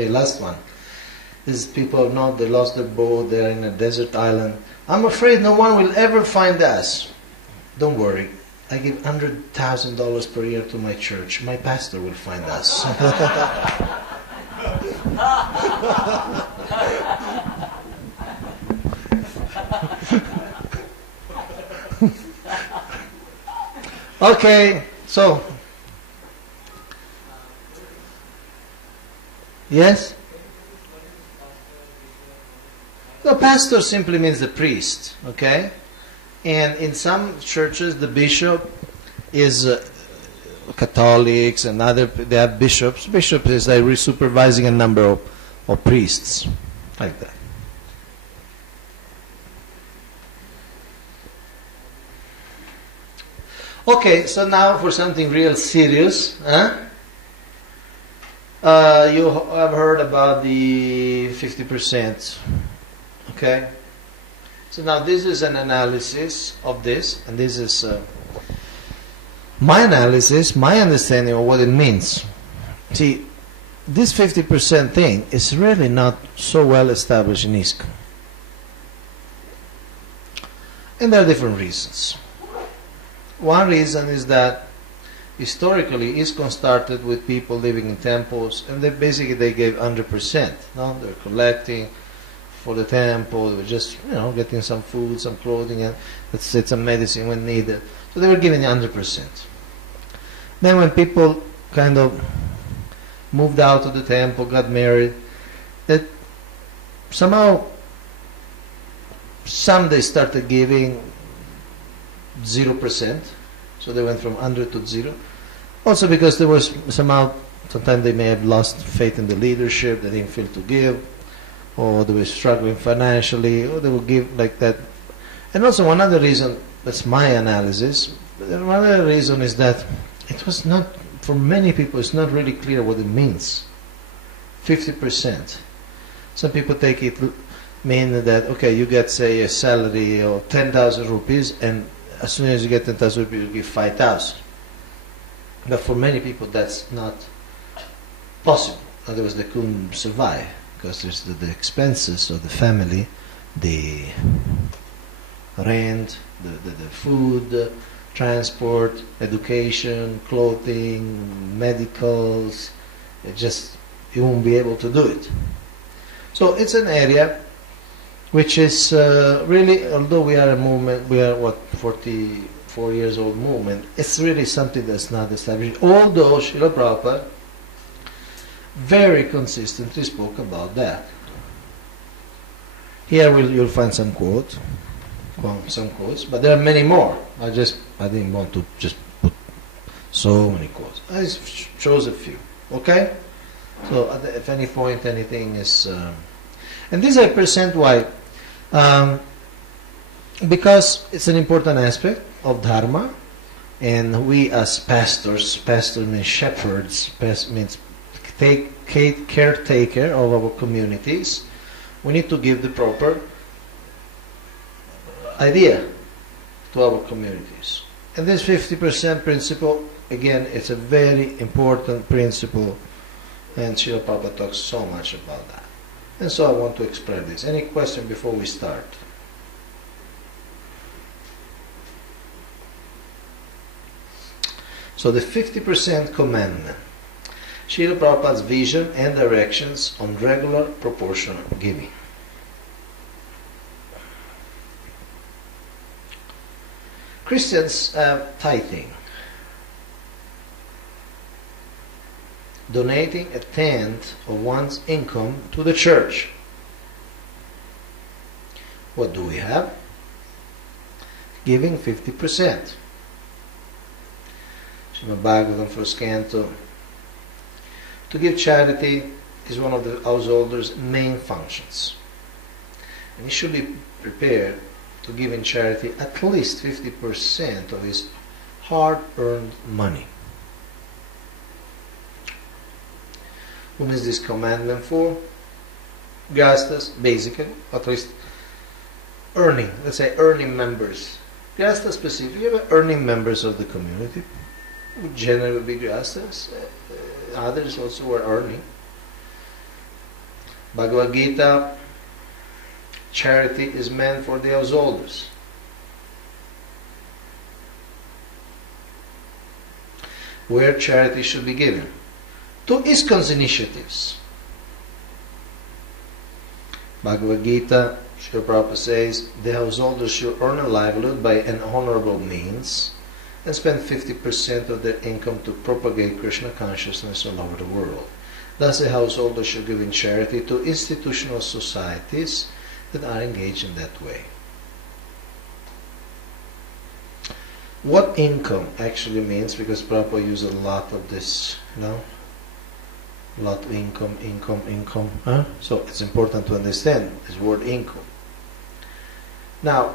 Okay, last one. These people know they lost their boat, they're in a desert island. I'm afraid no one will ever find us. Don't worry. I give $100,000 per year to my church. My pastor will find us. Okay, so. Yes? The pastor simply means the priest, okay? And in some churches, the bishop is Catholics and other, they have bishops. Bishop is like supervising a number of priests, like that. Okay, so now for something real serious, you have heard about the 50%. Okay? So now this is an analysis of this, and this is my analysis, my understanding of what it means. See, this 50% thing is really not so well established in ISKCON. And there are different reasons. One reason is that historically ISKCON started with people living in temples, and they gave 100%. No? They're collecting for the temple, they were just getting some food, some clothing, and some medicine when needed. So they were giving 100%. Then when people kind of moved out of the temple, got married, that somehow some they started giving 0%, so they went from 100 to 0. Also because there was somehow, sometimes they may have lost faith in the leadership, they didn't feel to give, or they were struggling financially, or they would give like that. And also one other reason, that's my analysis, another reason is that it was not, for many people, it's not really clear what it means. 50%. Some people take it mean that, okay, you get, say, a salary of 10,000 rupees, and as soon as you get 10,000 rupees, you give 5,000. But for many people, that's not possible. Otherwise, they couldn't survive, because there's the expenses of the family, the rent, the food, transport, education, clothing, medicals. You won't be able to do it. So it's an area which is really, although we are a movement, we are 44 years old movement, it's really something that's not established. Although Srila Prabhupada very consistently spoke about that. Here you'll find some quotes, but there are many more. I didn't want to just put so many quotes. I just chose a few. Okay? So at any point anything is... and this I present why? Because it's an important aspect of Dharma, and we as pastors, pastor means shepherds, means caretaker of our communities, we need to give the proper idea to our communities. And this 50% principle, again, it's a very important principle, and Srila Prabhupada talks so much about that. And so I want to express this. Any question before we start? So the 50% commandment. Srila Prabhupada's vision and directions on regular proportional giving. Christians have tithing, donating a tenth of one's income to the church. What do we have? Giving 50%. Srimad Bhagavatam, first canto. To give charity is one of the householder's main functions. And he should be prepared to give in charity at least 50% of his hard-earned money. Whom is this commandment for? Grihasthas, basically, at least earning, let's say earning members. Grihasthas specifically, you have earning members of the community, who generally would be Grihasthas. Others also were earning. Bhagavad Gita, charity is meant for the householders. Where charity should be given? To ISKCON's initiatives. Bhagavad Gita, Srila Prabhupada says, the householders should earn a livelihood by an honorable means and spend 50% of their income to propagate Krishna consciousness all over the world. Thus, a householder should give in charity to institutional societies that are engaged in that way. What income actually means, because Prabhupada used a lot of this, a lot of income. Huh? So it's important to understand this word income. Now,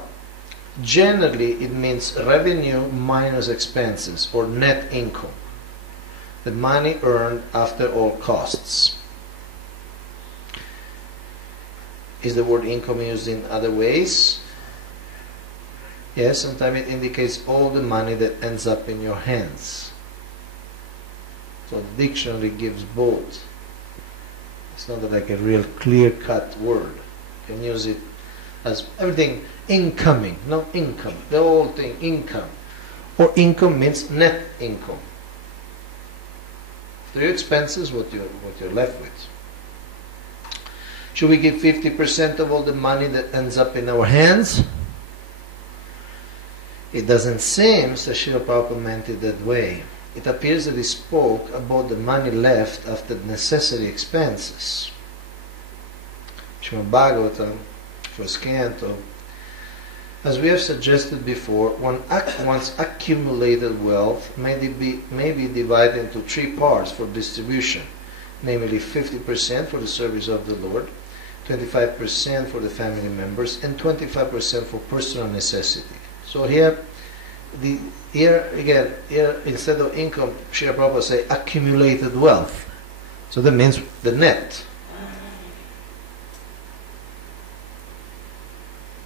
generally it means revenue minus expenses, or net income. The money earned after all costs. Is the word income used in other ways? Yes, sometimes it indicates all the money that ends up in your hands. So the dictionary gives both. It's not like a real clear-cut word. You can use it as everything incoming, no income, the whole thing income. Or income means net income. After your expenses, what you're left with. Should we give 50% of all the money that ends up in our hands? It doesn't seem that Srila Prabhupada meant it that way. It appears that he spoke about the money left after necessary expenses. Srimad Bhagavatam, first canto, as we have suggested before, one's accumulated wealth may be divided into three parts for distribution, namely 50% for the service of the Lord, 25% for the family members, and 25% for personal necessity. So here instead of income, Srila Prabhupada say accumulated wealth. So that means the net.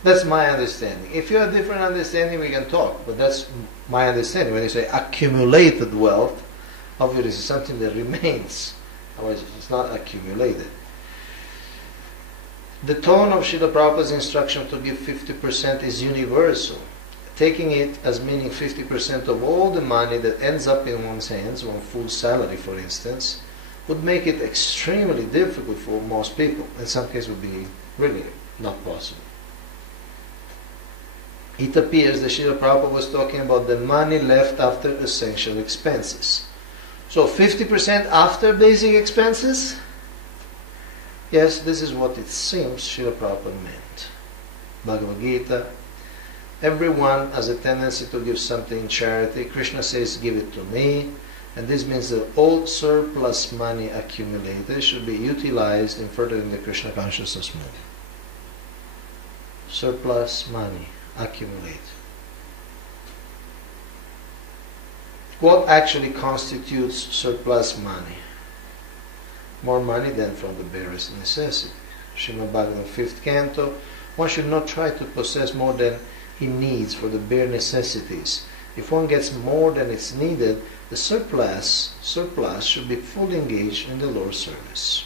That's my understanding. If you have a different understanding, we can talk. But that's my understanding. When you say accumulated wealth, obviously it's something that remains. Otherwise, it's not accumulated. The tone of Srila Prabhupada's instruction to give 50% is universal. Taking it as meaning 50% of all the money that ends up in one's hands, one full salary for instance, would make it extremely difficult for most people. In some cases would be really not possible. It appears that Srila Prabhupada was talking about the money left after essential expenses. So 50% after basic expenses? Yes, this is what it seems Srila Prabhupada meant. Bhagavad Gita. Everyone has a tendency to give something in charity. Krishna says, give it to me. And this means that all surplus money accumulated should be utilized in furthering the Krishna consciousness movement. Surplus money accumulated. What actually constitutes surplus money? More money than from the barest necessity. Srimad Bhagavatam 5th canto. One should not try to possess more than he needs for the bare necessities. If one gets more than is needed, the surplus should be fully engaged in the Lord's service.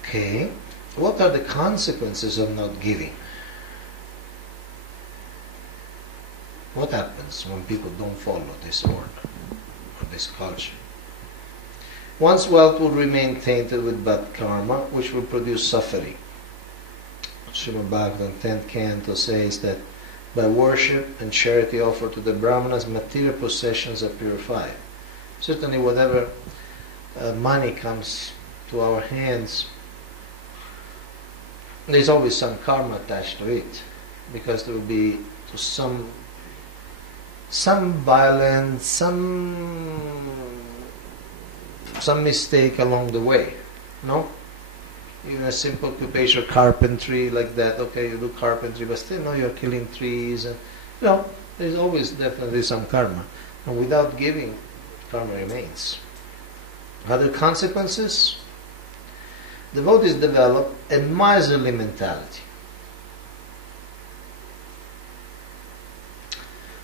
Okay, what are the consequences of not giving? What happens when people don't follow this order or this culture? One's wealth will remain tainted with bad karma, which will produce suffering. Srimad Bhagavatam 10th canto says that by worship and charity offered to the Brahmanas, material possessions are purified. Certainly whatever money comes to our hands, there's always some karma attached to it, because there will be some violence, some mistake along the way. No? Even a simple occupation, carpentry, like that. Okay, you do carpentry, but still, no, you're killing trees, and there's always definitely some karma. And without giving, karma remains. Other consequences? Devotees develop a miserly mentality.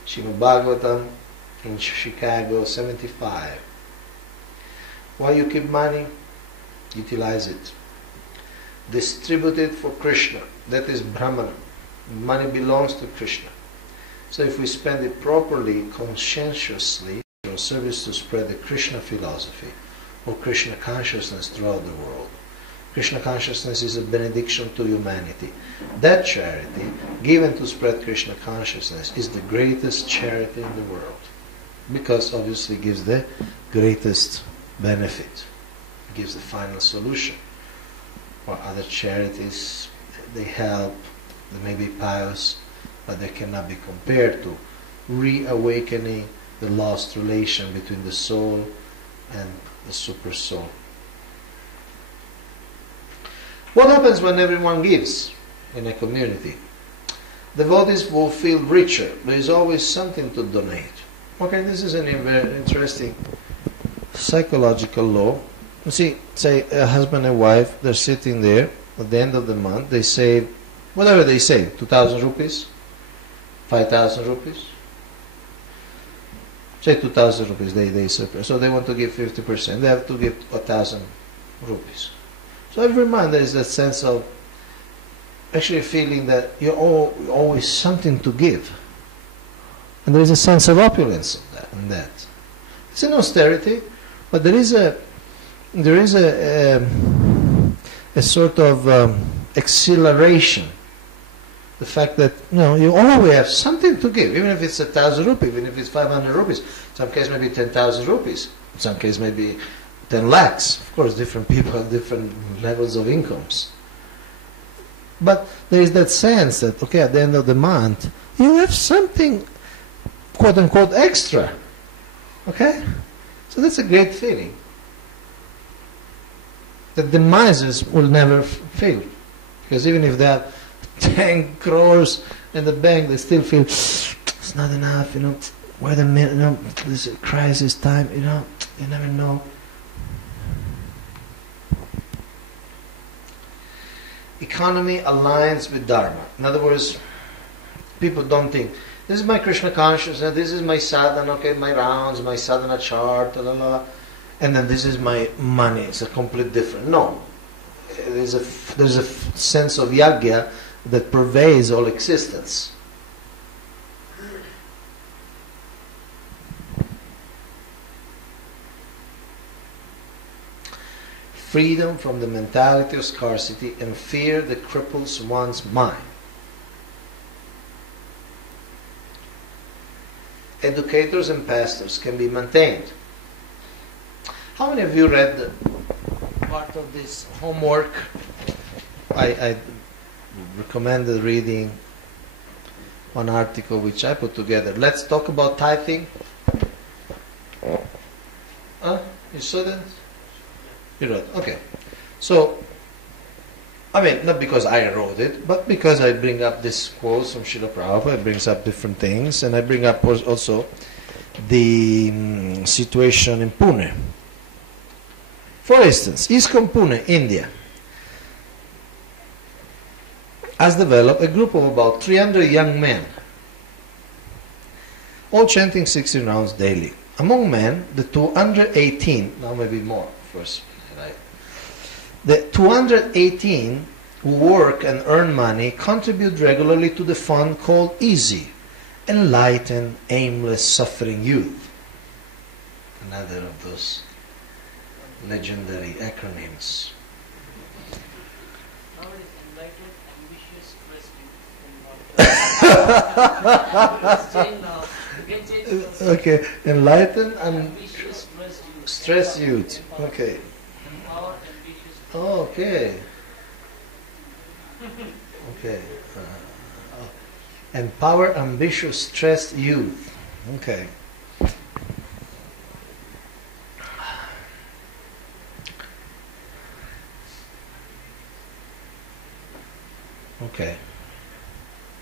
Srimad Bhagavatam in Chicago 75. Why you keep money? utilize it. Distribute it for Krishna. That is Brahmana. Money belongs to Krishna. So if we spend it properly, conscientiously, for service to spread the Krishna philosophy or Krishna consciousness throughout the world. Krishna consciousness is a benediction to humanity. That charity, given to spread Krishna consciousness, is the greatest charity in the world. Because obviously it gives the greatest benefit. It gives the final solution. Or other charities, they help, they may be pious, but they cannot be compared to reawakening the lost relation between the soul and the super soul. What happens when everyone gives in a community? Devotees will feel richer. There is always something to donate. Okay, this is a very interesting psychological law. You see, say a husband and wife, they're sitting there at the end of the month, they save, whatever they save, 2,000 rupees, 5,000 rupees. Say 2,000 rupees, they separate. So they want to give 50%, they have to give 1,000 rupees. So every month there is that sense of actually feeling that you're always something to give. And there is a sense of opulence in that. It's an austerity, but there is a sort of exhilaration. The fact that you always have something to give, even if it's 1,000 rupees, even if it's 500 rupees. In some case maybe 10,000 rupees. In some case maybe 10 lakhs. Of course, different people have different levels of incomes. But there is that sense that, okay, at the end of the month, you have something, quote-unquote, extra. Okay? So that's a great feeling. That the misers will never fail. Because even if they have 10 crores in the bank, they still feel, it's not enough, wait a minute, this is crisis time, you never know. Economy aligns with Dharma. In other words, people don't think, this is my Krishna consciousness, this is my sadhana, okay, my rounds, my sadhana chart, and then this is my money. It's a complete different. No. There's a sense of yagya that pervades all existence. Freedom from the mentality of scarcity and fear that cripples one's mind. Educators and pastors can be maintained. How many of you read the part of this homework? I recommended reading one article which I put together. Let's talk about tithing. You saw that? You wrote, okay. So, not because I wrote it, but because I bring up this quotes from Srila Prabhupada, it brings up different things, and I bring up also the situation in Pune. For instance, ISKCON Pune, India, has developed a group of about 300 young men, all chanting 16 rounds daily. Among men, the 218, now maybe more, first. The 218 who work and earn money contribute regularly to the fund called EASY, Enlightened, Aimless, Suffering Youth. Another of those legendary acronyms. Okay, Enlightened and Stress Youth. Okay. Oh, okay. Okay. Empower ambitious, stressed youth. Okay. Okay.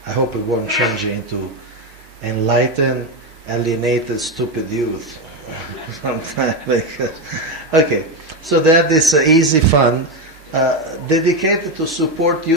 I hope it won't change into enlightened, alienated, stupid youth. Okay. So they have this easy fund dedicated to support youth